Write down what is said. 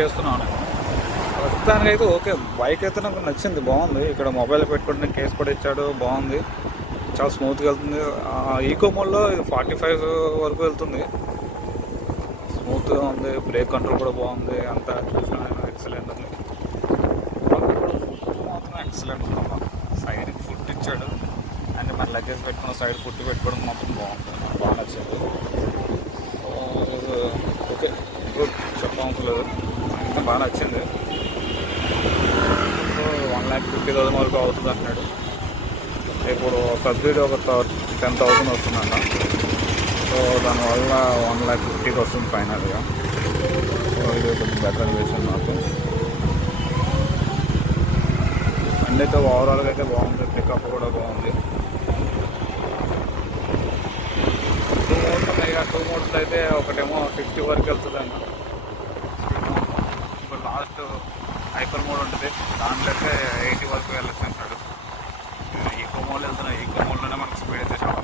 చేస్తున్నాను. ప్రస్తుతానికి అయితే ఓకే, బైక్ అయితే నాకు నచ్చింది, బాగుంది. ఇక్కడ మొబైల్ పెట్టుకోవడానికి కేస్ కూడా ఇచ్చాడు, బాగుంది, చాలా స్మూత్గా వెళ్తుంది. ఈకో మోడ్లో ఇది 45 వరకు వెళ్తుంది, స్మూత్గా ఉంది. బ్రేక్ కంట్రోల్ కూడా బాగుంది, అంతా చూసిన ఎక్సలెంట్ ఉంది. మాత్రం ఎక్సలెంట్ ఉందమ్మా. సైడ్కి ఫుట్ ఇచ్చాడు, అండ్ మన లగేజ్ పెట్టుకున్న సైడ్ ఫుట్ పెట్టుకోవడం మాత్రం బాగుంది, నాకు బాగా నచ్చింది. ఓకే, గుడ్, చెప్పవసరం లేదు, ఇంకా బాగా నచ్చింది. సో 1,50,000 వరకు అవుతుంది అంటున్నాడు. ఇప్పుడు సబ్సిడీ ఒక 10,000 వస్తుందంట. సో దానివల్ల 1,50,000 వస్తుంది ఫైనల్గా. సో ఇది కొంచెం బెటర్ అనిపిస్తుంది నాకు. అండ్ అయితే ఓవరాల్గా అయితే బాగుంది, పికప్ కూడా బాగుంది. 2 మోడ్స్ ఉన్నాయి, 2 మోడ్స్లో అయితే ఒకటేమో 60 వరకు వెళ్తుందంట. ఇప్పుడు లాస్ట్ హైపర్ మోడ్ ఉంటుంది, దాంట్లో అయితే 80 వరకు వెళ్ళొచ్చు అంటాడు. ఈకో మోడ్లో వెళ్తున్నాయి, ఈకో మోడ్లోనే మనకు స్పీడ్ అయితే చాలా